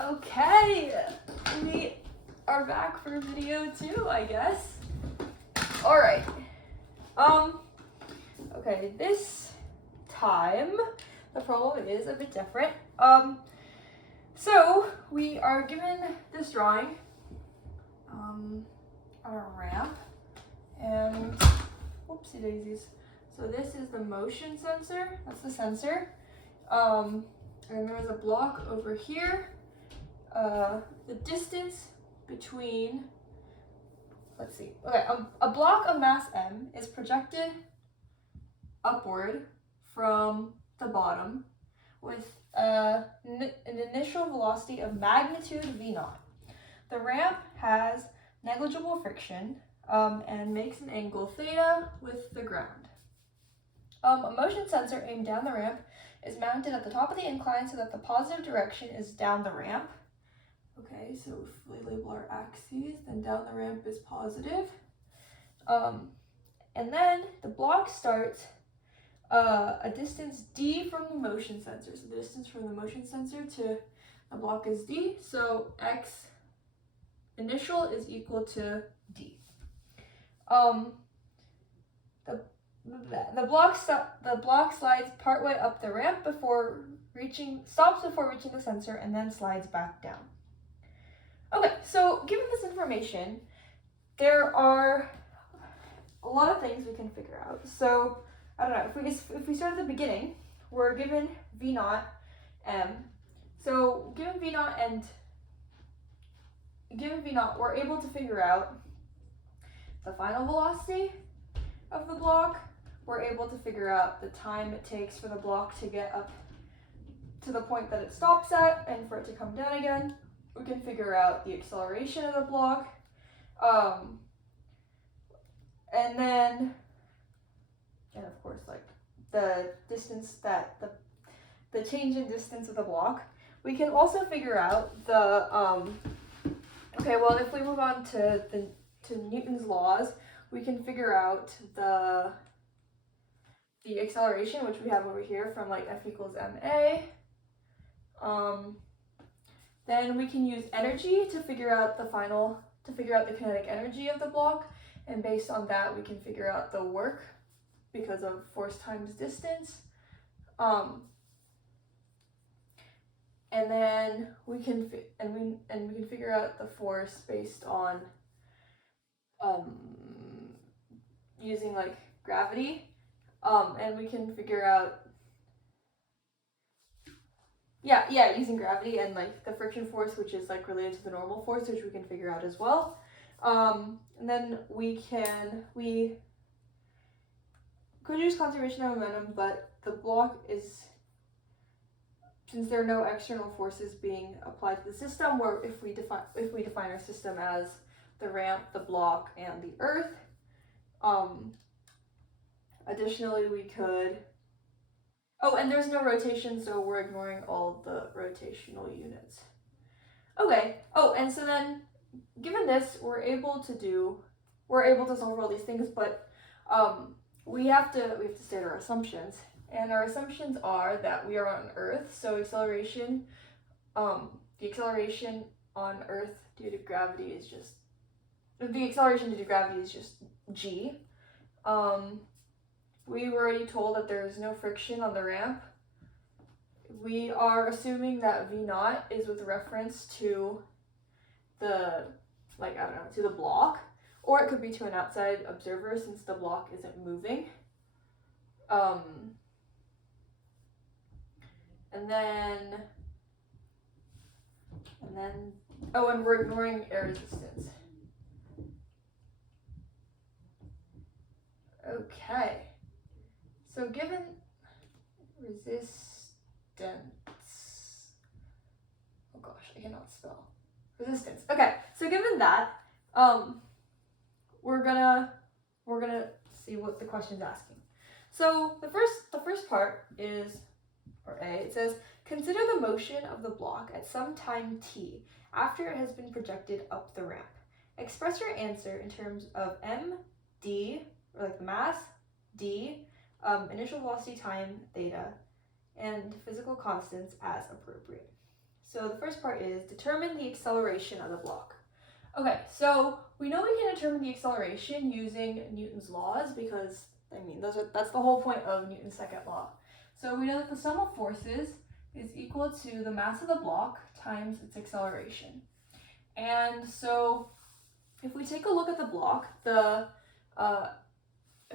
Okay, we are back for video 2, I guess. All right. Okay, this time the problem is a bit different. So we are given this drawing on a ramp, and whoopsie daisies. So this is the motion sensor. That's the sensor. And there's a block over here. The distance between, let's see, okay, a block of mass m is projected upward from the bottom with an initial velocity of magnitude v0. The ramp has negligible friction and makes an angle theta with the ground. A motion sensor aimed down the ramp is mounted at the top of the incline so that the positive direction is down the ramp. Okay, so if we label our axes, then down the ramp is positive. And then the block starts a distance d from the motion sensor. So the distance from the motion sensor to the block is d. So x initial is equal to d. The block slides partway up the ramp stops before reaching the sensor, and then slides back down. Okay, so given this information, there are a lot of things we can figure out. So I don't know, if we start at the beginning, we're given v0 m. So given v0, we're able to figure out the final velocity of the block. We're able to figure out the time it takes for the block to get up to the point that it stops at and for it to come down again. We can figure out the acceleration of the block. And of course, like the distance the change in distance of the block. We can also figure out the, okay, well, if we move on to Newton's laws, we can figure out the acceleration, which we have over here from like F equals ma. Then we can use energy to figure out the kinetic energy of the block, and based on that we can figure out the work because of force times distance. And then we can figure out the force based on using like gravity. And we can figure out using gravity and like the friction force, which is like related to the normal force, which we can figure out as well. And then we could use conservation of momentum, but the block is, since there are no external forces being applied to the system, where if we define our system as the ramp, the block, and the earth, additionally we could, and there's no rotation, so we're ignoring all the rotational units. Okay, and so then given this, we're able to solve all these things, but we have to state our assumptions. And our assumptions are that we are on Earth, so the acceleration on Earth due to gravity is just g. We were already told that there is no friction on the ramp. We are assuming that v0 is with reference to the block, or it could be to an outside observer since the block isn't moving. And we're ignoring air resistance. Okay. So given resistance, oh gosh, I cannot spell. Resistance. Okay, so given that, we're gonna see what the question's asking. So the first part is, or A, it says, consider the motion of the block at some time t after it has been projected up the ramp. Express your answer in terms of m, d, or like the mass, d, initial velocity time, theta, and physical constants as appropriate. So the first part is determine the acceleration of the block. Okay, so we know we can determine the acceleration using Newton's laws because, I mean, that's the whole point of Newton's second law. So we know that the sum of forces is equal to the mass of the block times its acceleration. And so if we take a look at the block, if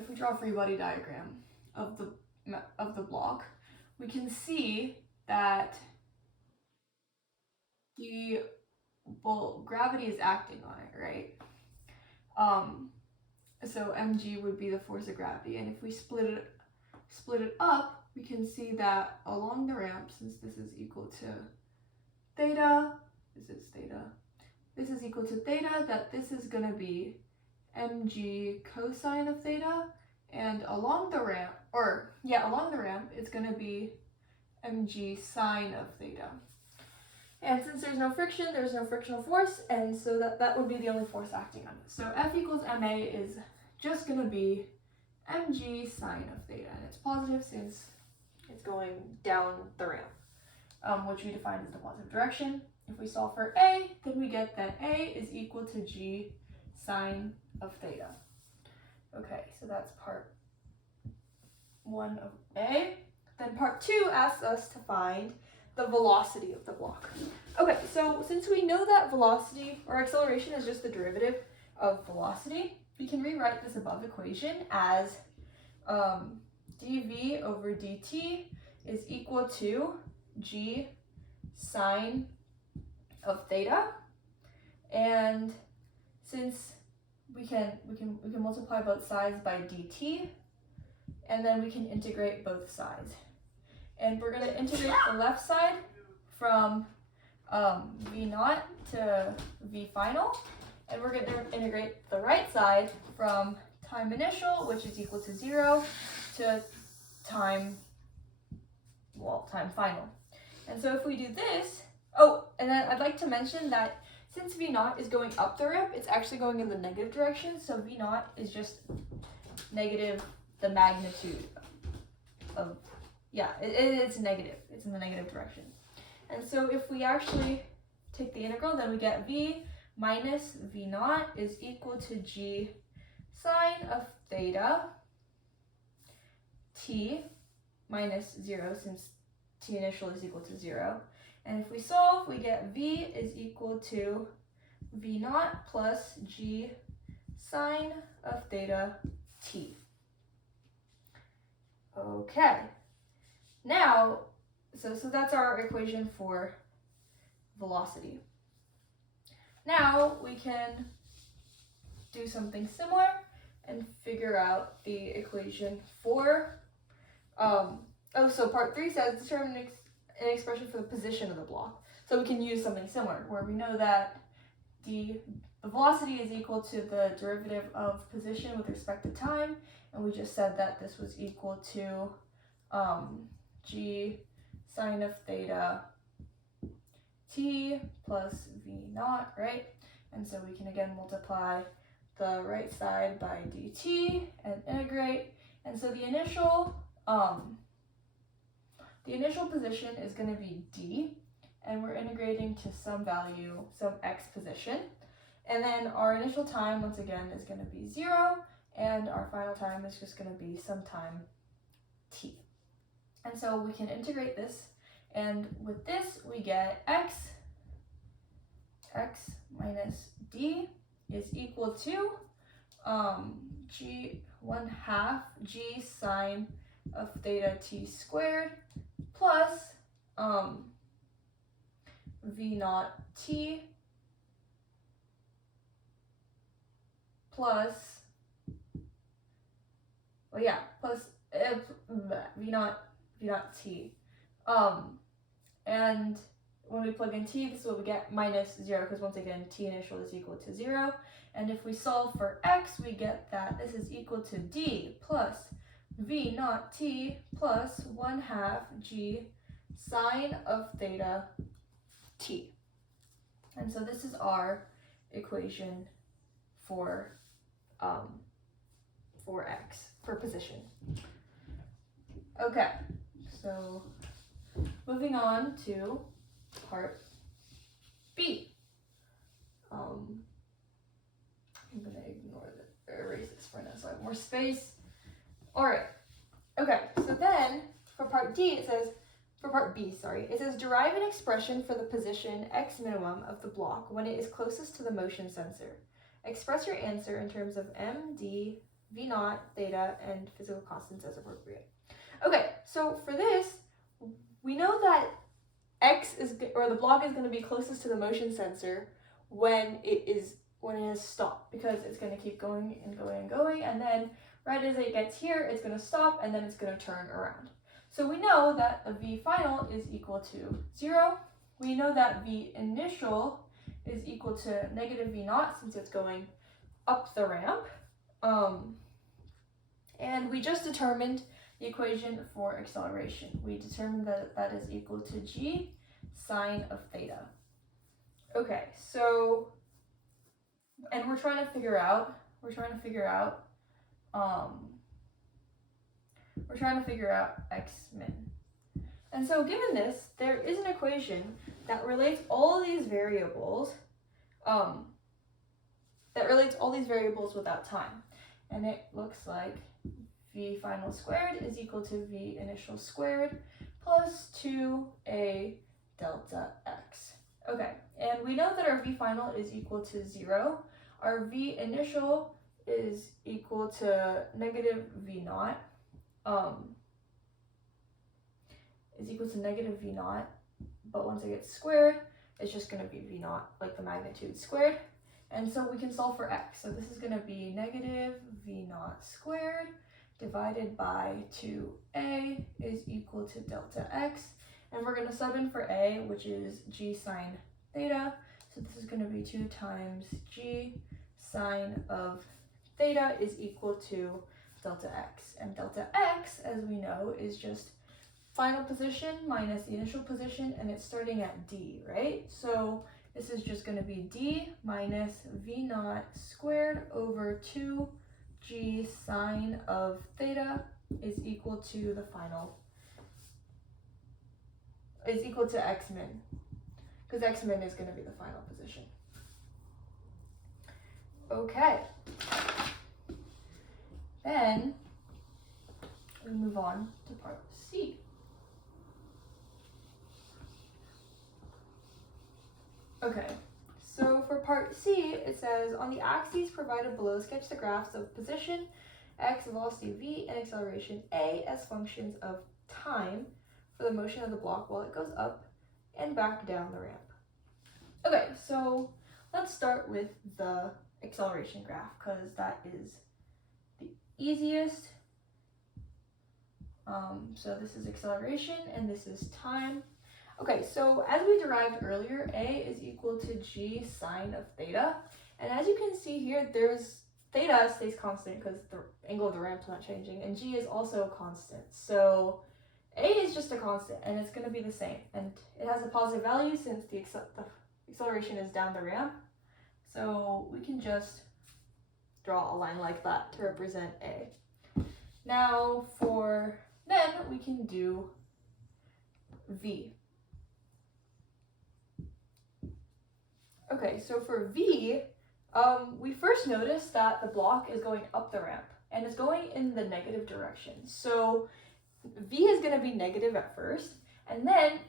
we draw a free body diagram of the block, we can see that gravity is acting on it, right? So mg would be the force of gravity, and if we split it up, we can see that along the ramp, since this is equal to theta, this is equal to theta, that this is going to be mg cosine of theta, and along the ramp, it's going to be mg sine of theta. And since there's no friction, there's no frictional force, and so that would be the only force acting on it. So F equals ma is just going to be mg sine of theta, and it's positive since it's going down the ramp, which we define as the positive direction. If we solve for a, then we get that a is equal to g sine of theta. Okay, so that's part 1 of a. Then part 2 asks us to find the velocity of the block. Okay, so since we know that velocity or acceleration is just the derivative of velocity, we can rewrite this above equation as dv over dt is equal to g sine of theta. And since we can multiply both sides by dt, and then we can integrate both sides. And we're going to integrate the left side from v naught to v final, and we're going to integrate the right side from time initial, which is equal to 0, to time final. And so if we do this, and then I'd like to mention that since v naught is going up the ramp, it's actually going in the negative direction, so v naught is just negative the magnitude of, it's negative. It's in the negative direction. And so if we actually take the integral, then we get v minus v naught is equal to g sine of theta t minus 0, since t initial is equal to 0. And if we solve, we get v is equal to v naught plus g sine of theta t. Okay, now, so that's our equation for velocity. Now we can do something similar and figure out the equation for, so part 3 says determine an expression for the position of the block. So we can use something similar, where we know that the velocity is equal to the derivative of position with respect to time, and we just said that this was equal to g sine of theta t plus v naught, right? And so we can again multiply the right side by dt and integrate. And so the initial position is going to be d, and we're integrating to some value, some x position. And then our initial time, once again, is going to be 0, and our final time is just going to be some time t. And so we can integrate this, and with this we get x minus d is equal to g 1/2 g sine of theta t squared plus v naught t plus v naught t. And when we plug in t, this is what we get, minus 0, because once again t initial is equal to 0. And if we solve for x, we get that this is equal to d plus v naught t plus 1/2 g sine of theta t. And so this is our equation for x, for position. Okay, so moving on to part B. I'm gonna erase this for now so I have more space. All right. Okay. So then for part D, it says, for part B, sorry, it says derive an expression for the position x minimum of the block when it is closest to the motion sensor. Express your answer in terms of m, d, v naught, theta, and physical constants as appropriate. Okay, so for this, we know that the block is going to be closest to the motion sensor when it has stopped, because it's going to keep going and going and going, and then right as it gets here, it's going to stop, and then it's going to turn around. So we know that the v final is equal to 0. We know that v initial is equal to negative v naught since it's going up the ramp. And we just determined the equation for acceleration. We determined that that is equal to g sine of theta. Okay, so, and we're trying to figure out x min. And so given this, there is an equation that relates all these variables, without time. And it looks like v final squared is equal to v initial squared plus 2a delta x. Okay, and we know that our v final is equal to 0. Our v initial is equal to negative v naught. But once it gets squared, it's just going to be v naught, like the magnitude squared. And so we can solve for x. So this is going to be negative v naught squared divided by 2a is equal to delta x. And we're going to sub in for a, which is g sine theta. So this is going to be 2 times g sine of theta is equal to delta x. And delta x, as we know, is just final position minus the initial position, and it's starting at d, right? So this is just going to be d minus v naught squared over 2g sine of theta is equal to the final, is equal to x min, because x min is going to be the final position. Okay. Then we move on to part C. Okay, so for part C, it says, on the axes provided below, sketch the graphs of position, x, velocity v, and acceleration a as functions of time for the motion of the block while it goes up and back down the ramp. Okay, so let's start with the acceleration graph, because that is the easiest. So this is acceleration and this is time. Okay, so as we derived earlier, a is equal to g sine of theta. And as you can see here, theta stays constant because the angle of the ramp is not changing, and g is also constant. So a is just a constant, and it's going to be the same. And it has a positive value since the acceleration is down the ramp. So we can just draw a line like that to represent a. Now then we can do v. Okay, so for v, we first notice that the block is going up the ramp and it's going in the negative direction. So v is going to be negative at first, and then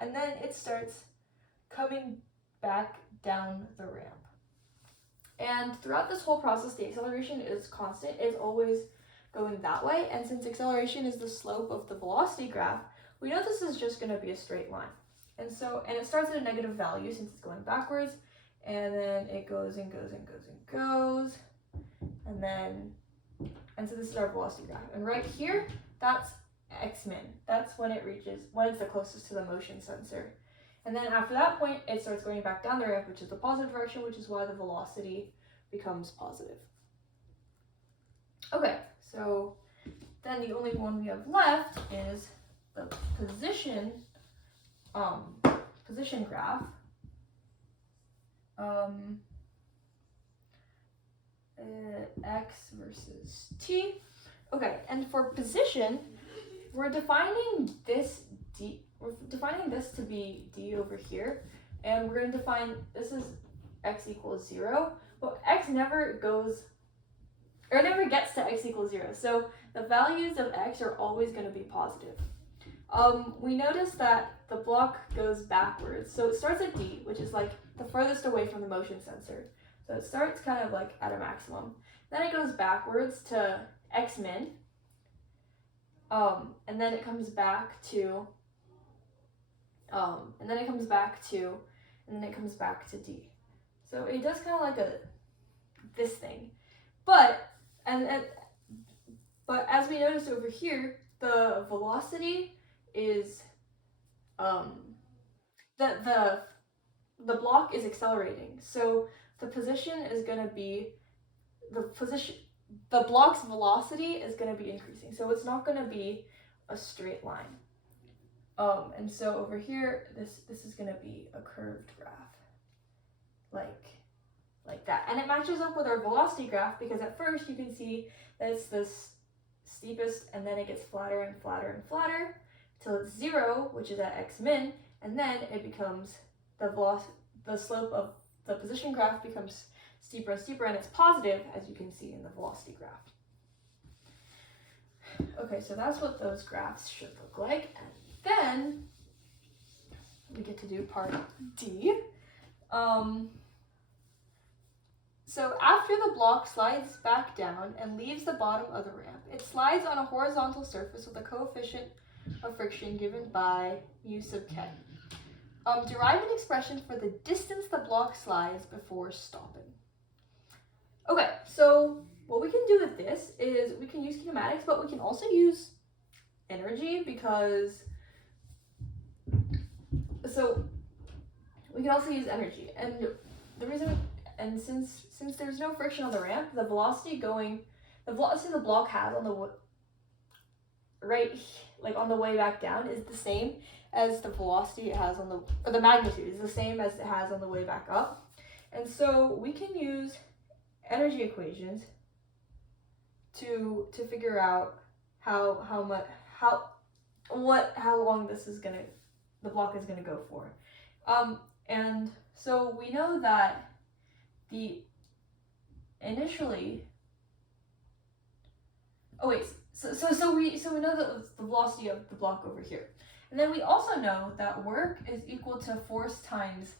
and then it starts coming back down the ramp. And throughout this whole process, the acceleration is constant, it's always going that way. And since acceleration is the slope of the velocity graph, we know this is just going to be a straight line. And it starts at a negative value since it's going backwards, and then it goes and goes and goes and goes. And so this is our velocity graph. And right here, that's x min. That's when it's the closest to the motion sensor. And then after that point, it starts going back down the ramp, which is the positive direction, which is why the velocity becomes positive. Okay, so then the only one we have left is the position graph. X versus t. Okay, and for position, we're defining this d. We're defining this to be d over here, and we're going to define this is x equals 0. But x never goes, or never gets to x equals 0. So the values of x are always going to be positive. We notice that the block goes backwards. So it starts at d, which is like the furthest away from the motion sensor. So it starts kind of like at a maximum. Then it goes backwards to x min. And then it comes back to, and then it comes back to d. So it does kind of like this thing. But as we noticed over here, the velocity is the block is accelerating. So the position is going to be the block's velocity is going to be increasing. So it's not going to be a straight line. And so over here, this is going to be a curved graph, like that. And it matches up with our velocity graph because at first you can see that it's this steepest, and then it gets flatter and flatter and flatter till it's 0, which is at x min, and then it becomes the slope of the position graph becomes steeper and steeper, and it's positive, as you can see in the velocity graph. Okay, so that's what those graphs should look like. And then we get to do part D. So after the block slides back down and leaves the bottom of the ramp, it slides on a horizontal surface with a coefficient of friction given by mu sub k. Derive an expression for the distance the block slides before stopping. Okay, so what we can do with this is we can use kinematics, but we can also use energy because, so we can also use energy. And the reason, and since there's no friction on the ramp, the velocity the block has on the on the way back down is the same as the velocity it has on the magnitude is the same as it has on the way back up. And so we can use energy equations to figure out how long the block is gonna go for. And so we know that so we know the velocity of the block over here. And then we also know that work is equal to force times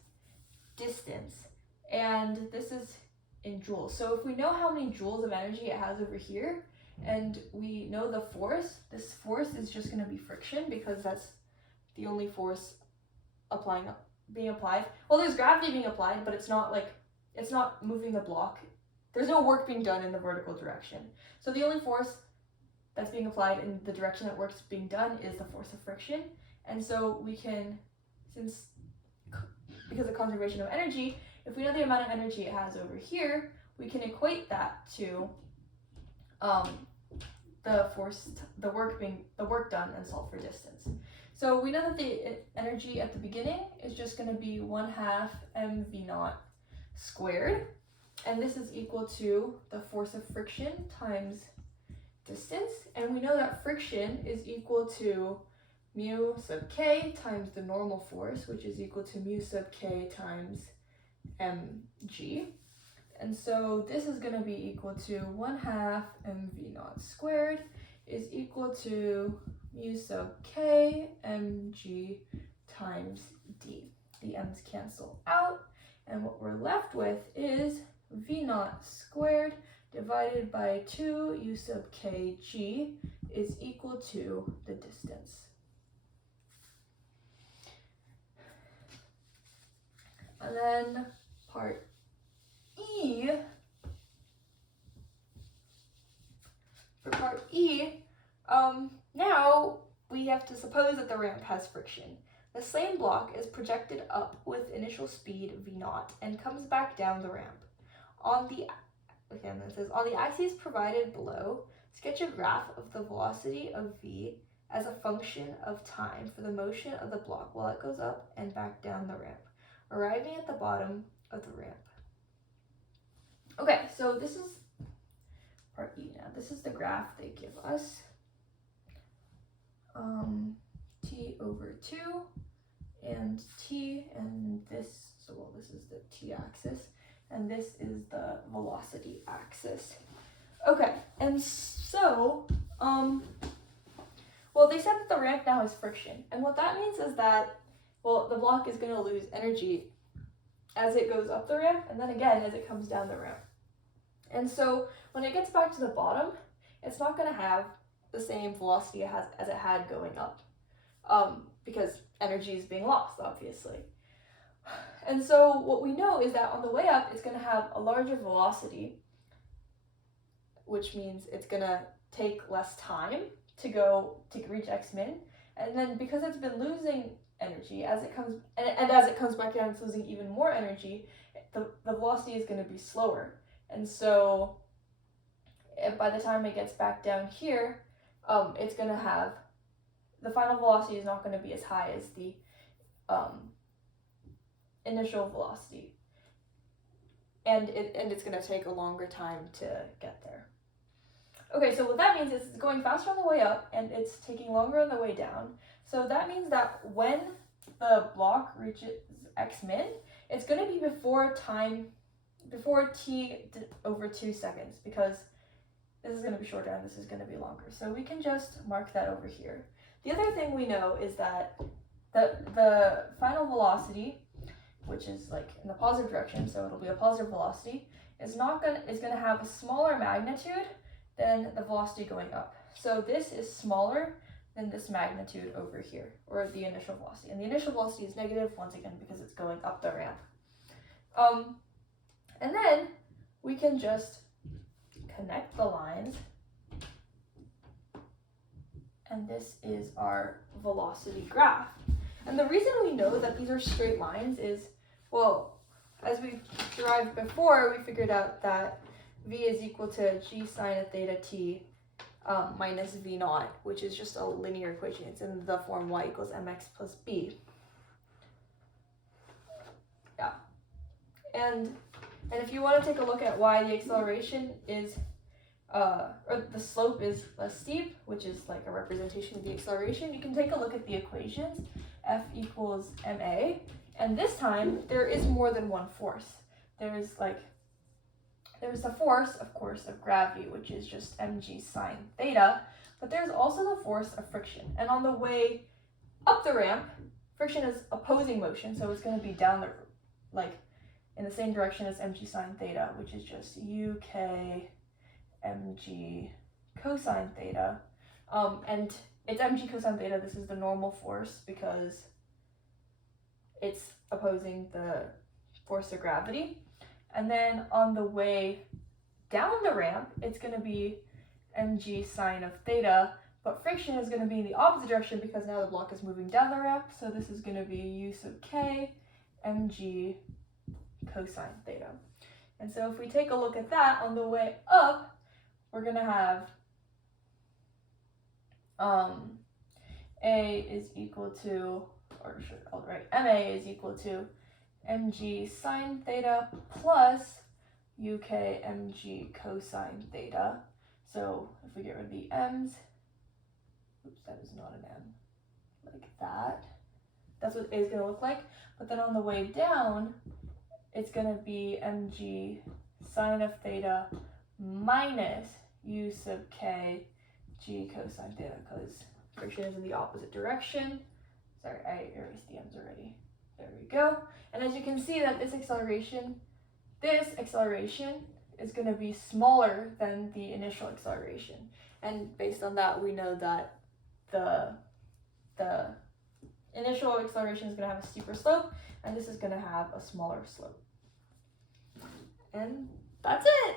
distance. And this is in joules. So if we know how many joules of energy it has over here, and we know the force, this force is just going to be friction because that's the only force being applied. Well, there's gravity being applied, but it's not moving the block. There's no work being done in the vertical direction. So the only force that's being applied in the direction that work's being done is the force of friction. And so we can, because of conservation of energy, if we know the amount of energy it has over here, we can equate that to the work done and solve for distance. So we know that the energy at the beginning is just going to be 1/2 mv0 squared, and this is equal to the force of friction times distance, and we know that friction is equal to mu sub k times the normal force, which is equal to mu sub k times mg. And so this is going to be equal to 1/2 mv0 squared is equal to mu sub k mg times d. The m's cancel out, and what we're left with is v0 squared divided by 2 u sub kg is equal to the distance. And then part E, for part E, now we have to suppose that the ramp has friction. The same block is projected up with initial speed v0 and comes back down the ramp. On the axes provided below, sketch a graph of the velocity of v as a function of time for the motion of the block while it goes up and back down the ramp, arriving at the bottom of the ramp. Okay, so this is part E now. This is the graph they give us. t over 2 and t, and this, so well, this is the t-axis, and this is the velocity axis. Okay, and so, well, they said that the ramp now has friction, and what that means is that, well, the block is going to lose energy as it goes up the ramp, and then again as it comes down the ramp. And so when it gets back to the bottom, it's not going to have the same velocity as it had going up, because energy is being lost, obviously. And so what we know is that on the way up, it's going to have a larger velocity, which means it's going to take less time to reach x min. And then because it's been losing energy, as it comes back down, it's losing even more energy, the velocity is going to be slower. And so by the time it gets back down here, it's going to have, the final velocity is not going to be as high as the initial velocity. And it's going to take a longer time to get there. Okay, so what that means is it's going faster on the way up and it's taking longer on the way down. So that means that when the block reaches x min, it's going to be before t over 2 seconds, because this is going to be shorter and this is going to be longer. So we can just mark that over here. The other thing we know is that the final velocity, which is like in the positive direction, so it'll be a positive velocity, is going to have a smaller magnitude than the velocity going up. So this is smaller than this magnitude over here, or the initial velocity. And the initial velocity is negative, once again, because it's going up the ramp. And then we can just connect the lines. And this is our velocity graph. And the reason we know that these are straight lines is, well, as we derived before, we figured out that v is equal to g sine of theta t minus v naught, which is just a linear equation. It's in the form y equals mx plus b. Yeah. And if you want to take a look at why the acceleration is, or the slope is less steep, which is like a representation of the acceleration, you can take a look at the equations. F equals ma, and this time there is more than one force. There's the force, of course, of gravity, which is just mg sine theta, but there's also the force of friction. And on the way up the ramp, friction is opposing motion, so it's going to be down the, like, in the same direction as mg sine theta, which is just uk mg cosine theta. And it's mg cosine theta, this is the normal force because it's opposing the force of gravity. And then on the way down the ramp, it's going to be mg sine of theta, but friction is going to be in the opposite direction because now the block is moving down the ramp. So this is going to be u sub k mg cosine theta. And so if we take a look at that, on the way up, we're going to have A is equal to, or should I'll write MA is equal to mg sine theta plus uk mg cosine theta. So if we get rid of the m's, oops, that is not an m, like that. That's what A is going to look like. But then on the way down, it's going to be mg sine of theta minus u sub k g cosine theta, because friction is in the opposite direction. Sorry, I erased the m's already. There we go. And as you can see that this acceleration is going to be smaller than the initial acceleration. And based on that, we know that the initial acceleration is going to have a steeper slope, and this is going to have a smaller slope. And that's it.